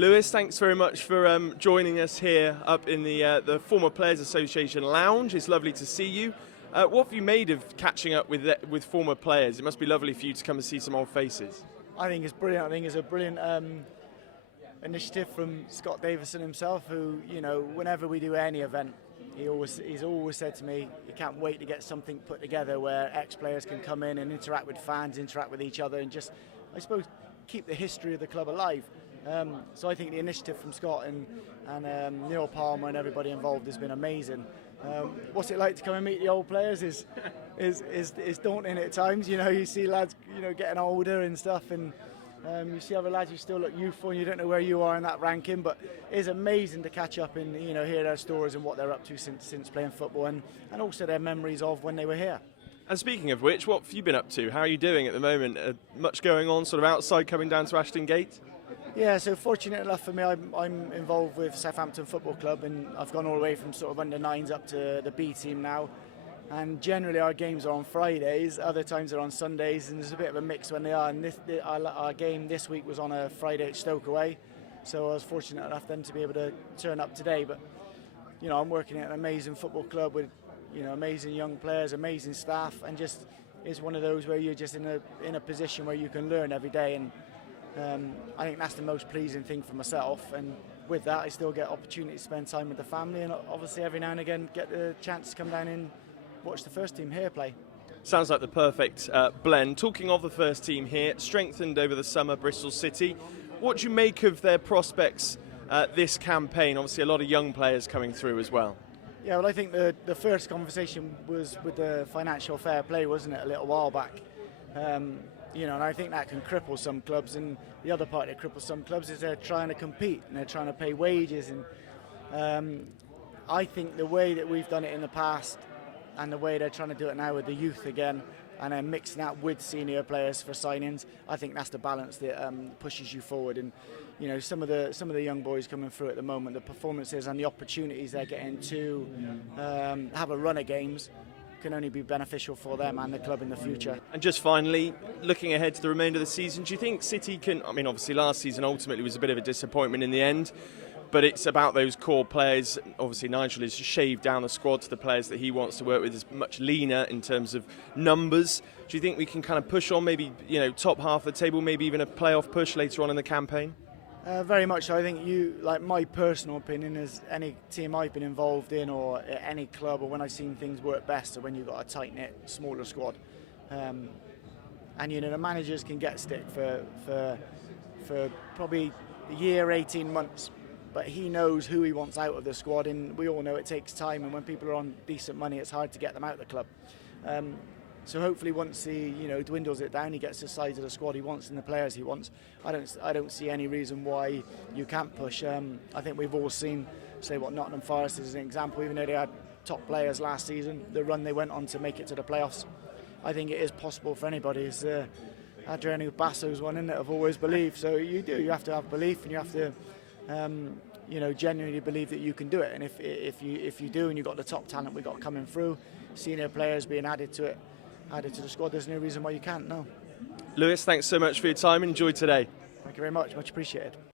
Lewis, thanks very much for joining us here up in the Former Players Association lounge. It's lovely to see you. What have you made of catching up with former players? It must be lovely for you to come and see some old faces. I think it's brilliant. I think it's a brilliant initiative from Scott Davison himself, who, you know, whenever we do any event, he's always said to me, he can't wait to get something put together where ex-players can come in and interact with fans, interact with each other, and just, I suppose, keep the history of the club alive. So I think the initiative from Scott and Neil Palmer and everybody involved has been amazing. What's it like to come and meet the old players is daunting at times. You know, you see lads, you know, getting older and stuff, and you see other lads who still look youthful, and you don't know where you are in that ranking. But it's amazing to catch up and, you know, hear their stories and what they're up to since playing football, and also their memories of when they were here. And speaking of which, what have you been up to? How are you doing at the moment? Much going on, sort of outside coming down to Ashton Gate? Yeah, so fortunate enough for me, I'm involved with Southampton Football Club, and I've gone all the way from sort of under 9s up to the B team now. And generally our games are on Fridays, other times they're on Sundays, and there's a bit of a mix when they are. And our game this week was on a Friday at Stoke away, so I was fortunate enough then to be able to turn up today. But, you know, I'm working at an amazing football club with, you know, amazing young players, amazing staff, and just it's one of those where you're just in a position where you can learn every day. And I think that's the most pleasing thing for myself, and with that I still get opportunity to spend time with the family, and obviously every now and again get the chance to come down and watch the first team here play. Sounds like the perfect blend. Talking of the first team here, strengthened over the summer, Bristol City. What do you make of their prospects this campaign? Obviously a lot of young players coming through as well. Yeah, well, I think the first conversation was with the financial fair play, wasn't it, a little while back? You know, and I think that can cripple some clubs, and the other part that cripples some clubs is they're trying to compete and they're trying to pay wages. And I think the way that we've done it in the past and the way they're trying to do it now with the youth again, and then mixing that with senior players for signings, I think that's the balance that pushes you forward. And, you know, some of the young boys coming through at the moment, the performances and the opportunities they're getting to have a run of games can only be beneficial for them and the club in the future. And just finally, looking ahead to the remainder of the season, do you think City can, I mean obviously last season ultimately was a bit of a disappointment in the end, but it's about those core players. Obviously Nigel has shaved down the squad to the players that he wants to work with, is much leaner in terms of numbers. Do you think we can kind of push on, maybe, you know, top half of the table, maybe even a playoff push later on in the campaign? Very much so. I think like my personal opinion is any team I've been involved in, or at any club, or when I've seen things work best, are when you've got a tight-knit, smaller squad. And, you know, the managers can get stick for probably a year, 18 months, but he knows who he wants out of the squad, and we all know it takes time, and when people are on decent money, it's hard to get them out of the club. So hopefully once he, you know, dwindles it down, he gets the size of the squad he wants and the players he wants. I don't see any reason why you can't push. I think we've all seen, say, what Nottingham Forest is an example, even though they had top players last season, the run they went on to make it to the playoffs. I think it is possible for anybody. It's Adriano Basso's one, isn't it? I've always believed. So you have to have belief, and you have to you know, genuinely believe that you can do it. And if you do, and you've got the top talent we've got coming through, senior players being added to the squad, there's no reason why you can't, no. Lewis, thanks so much for your time. Enjoy today. Thank you very much. Much appreciated.